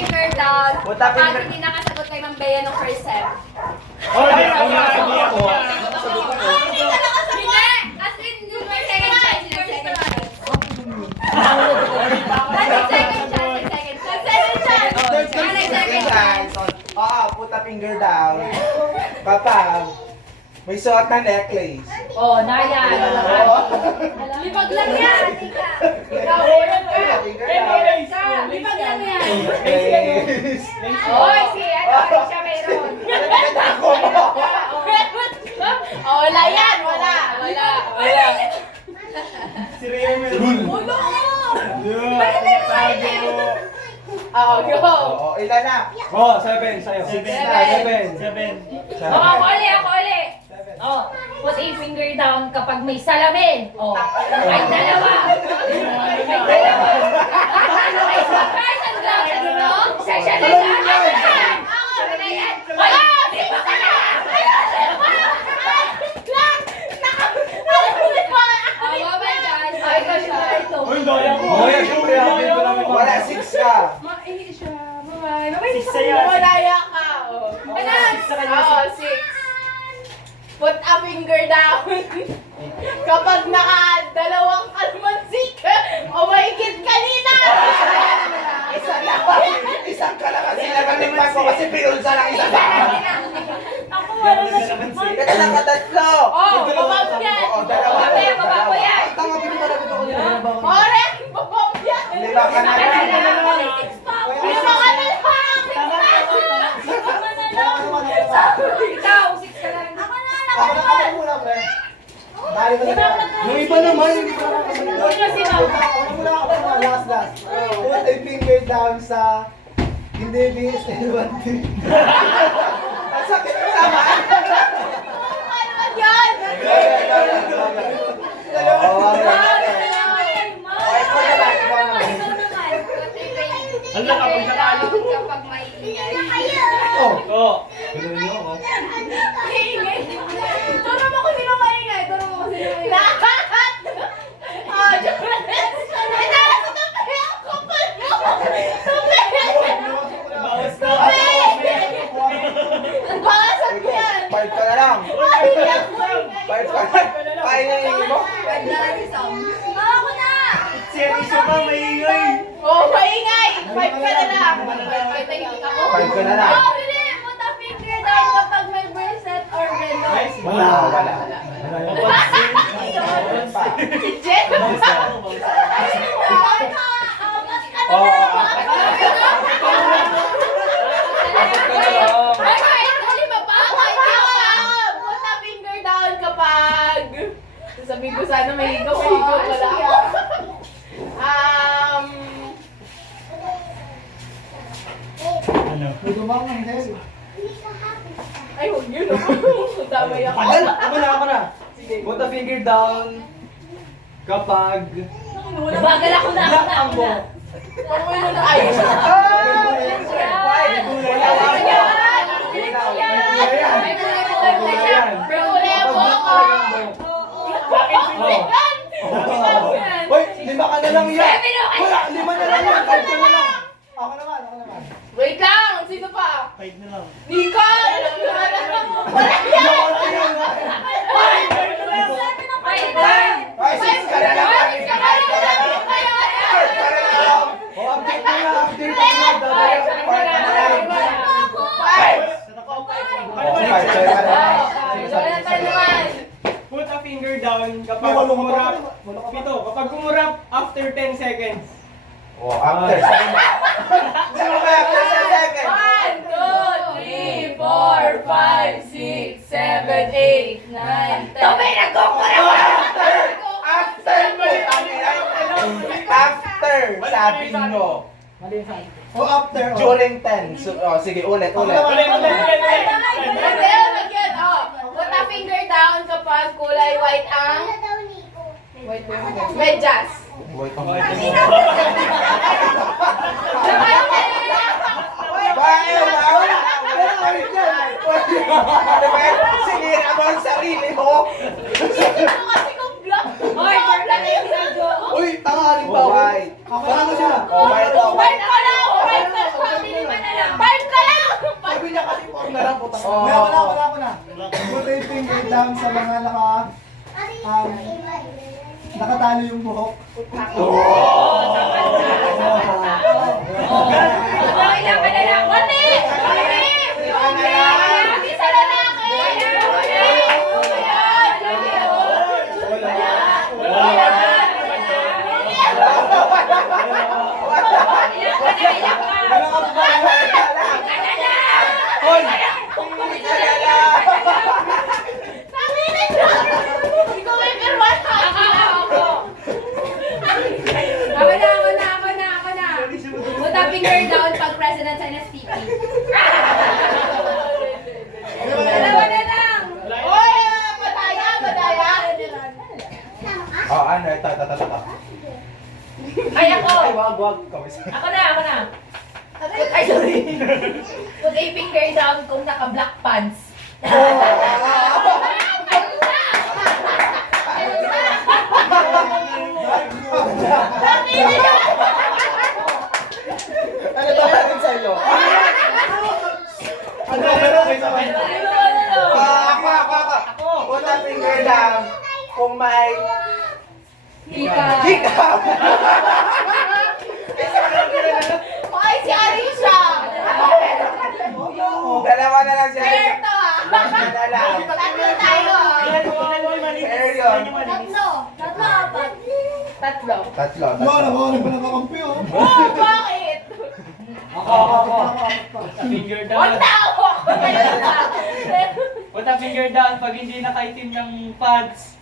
finger down. Put a Kapag finger- hindi nakasagot kay Ma'am Bea ng first step. Oh, di ako Hindi! As in, yung may second chance, yung second chance. Second chance. Second chance. Oo, put a finger down. Kapag may suot na necklace. Oh, naya. Libag lang yan. Ikaw, ulan ka. Libag lang yan. Necklace. Oy, si ano, siya meron. Oh, wala yan, wala. Si Rio meron. Ulo! Oh, Oh, go. Oo, ilan na? oh, 7 sa'yo. 7. 7. Oh, ako uli. Oh, put a finger down kapag may salamin. Oh, ay dalawa. Ay, sunglasses, no? Sasya na yan. Ano yan? Ano na yan? Wala! Di ba ka na? Oh my God. Ay, kasi na ito. Uy, daya ko. Oh, yeah, syempre, wala 6 ka. Maihi siya. Bye-bye. Six sa'yo. Malaya ka. Oh. Ano? Six sa kanya, Oo, 6. Put a finger down. Kapag naka-dalawang kalmansik o mahigit kanina. Isa lang. Isang ka lang kasi nagatipan ko kasi pinulsa lang isa lang. Ako wala na siya. Kasi nakatatlo. Oh, babab yan. Oo, dalawa. Baba mo yan. Tama, pinapalagod ako nila. More, babab yan. Lima ka na lang. Lima ka na lang. Ikaw, 6 ka lang. Ako na muna, pre. Dali mo na. Yung iba naman, hindi ko na Uy, na sino? Ako muna, last. Put a finger down sa hindi bihis na iwan. Ang sakit mo sama. Ano yan? Ang lakapag nakalo. Kapag may ingay. Oh. Ganun niyo ako. Ingay. Turo mo kung sino maingay. Lahat! Oh, Jonas! Ito! Bawas na. Bawasan mo yan! 5 ka na lang. 5 ka na. Kaya na yung mo? Ako na! Si Arisha pa, maingay. Oh, maingay! 5 ka na lang. 5 ka na lang. Oh, bili! Put a finger down kapag may bracelet or gano'n. Wala. Si Jen! Ay, huli ba pa? Put a finger down kapag... Sabihin ko sana may higaw wala ako. Ano? Ay, huwag yun. Damay ako. Ako na. Sige. Put a finger down kapag Bagal ako na. Pamuwi mo na. Ay, siya. Uy, 5 ka na lang yan. Wala, 5 na lang yan. 5 ka na lang. Ako naman. Wait lang! Sino pa? 5 na lang. Nika! Wala yan! Ay, 6 ka na lang. 5 ka na lang. Oh, update mo na. Update mo na. Dami yan. 5 ka na lang. 5. Put a finger down kapag kumurap. Pito, kapag kumurap after 10 seconds. Oh, after. Sino ba after 10 seconds? 1, 2, 3, 4, 5, 6, 7, 8, 9, 10. Tumay na ko! After mo. After, sabi nyo. O after. During 10. So, sige, ulit. Put a finger down kapag kulay white ang medyas. Wait, sinira mo ang sarili mo. Ano kasi kung black? Hoy, black yung video. Uy, tangaling ba? White. Paano siya? Oh, white. White ka na! White ka na! Wala ko na. Put a finger down sa mga nakatalo yung buhok. Okay lang, kaya lang. Mali! Mali! Mali sa lalaki! Hoy! Put a finger down pag president sa NSTP. Dalawa na lang. Oy! Madaya! Madaya! Oh, ano? Ito. Ay, ako. wag. Ako na. Ay, sorry. Put a finger down kung naka-black pants. Ano tawagin sa'yo? Ano? Ako. Put a finger down kung may hikap. Oy, si Arisha! Dalawa na lang siya. Fair to ah! Tatlo tayo ah! Tatlo. Wala pa nakakampi oh. Oh, bakit? Ako. Finger Huwag down. na ako! Ngayon na. Put a finger down pag hindi nakaitim ng pads.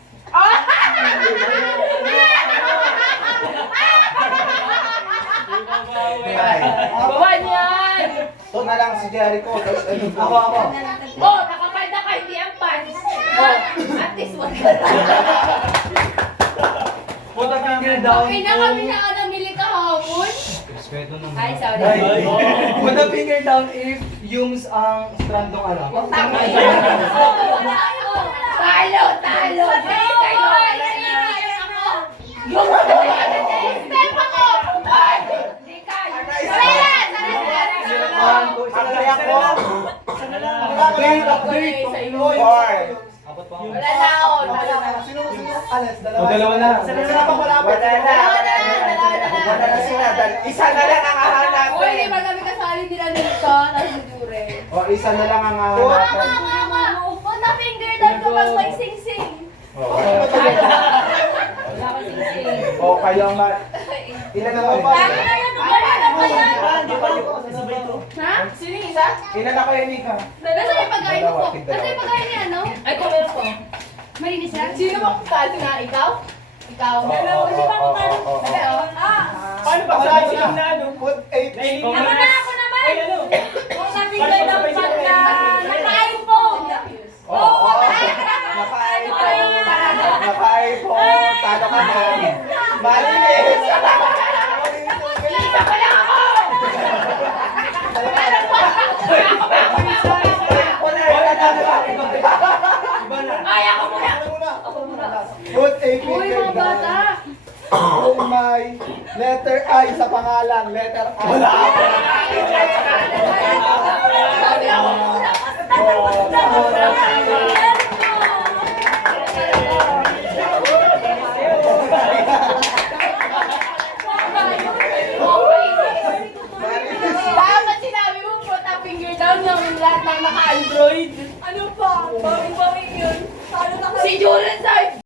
Bawa niyan! Ito na lang si Jericho. Ako. Oh, nakapalda ka, hindi ang pants. Oh, at least wag ka lang. Put a finger down. Okay na kami na namili kahapon. Ay, sorry. Put a finger down if Yums ang strandong ano. Tama yan. Talo. Yung Step ako! Hindi ka. Wala na ako. Sino? Alas, Dalawa na. Wala na sila. Isa na lang ang Uy, di hahanapin. ba kami kasali nila nito? Tapos dure. O, isa na lang ang hahanapin. Put a finger down kapag may sing-sing. Wala ka sing-sing. O, kayong ilan na kayo? Lagi na yan, wala na pa yan. Ha? Sino yung isa? Ilan na kayo, Nika? Nasaan yung pagkain mo po? Dalawa, tigdalawa. Nasaan yung pagkain niya, no? Ay, kung meron ko. Malinis yan? Sino mo kung saan na? Ikaw? Ikaw? Sabi, oh. Paano pag sa sila na ano? Put 8. Ako naman! Ay, ano? Kung sabi ko lang pagka naka-iPhone. Oo. Naka-iPhone. Naka-iPhone. Talo ka na. Malinis. Isa pa lang ako! Ay, ako muna! Put a Uy, finger mga bata! down kung may letter I sa pangalan. Letter I. Sabi ako muna! Dapat sinabi mo, put a finger down yung lahat ng naka-Android. Ano pa? Bawing-bawing yun. Si Julian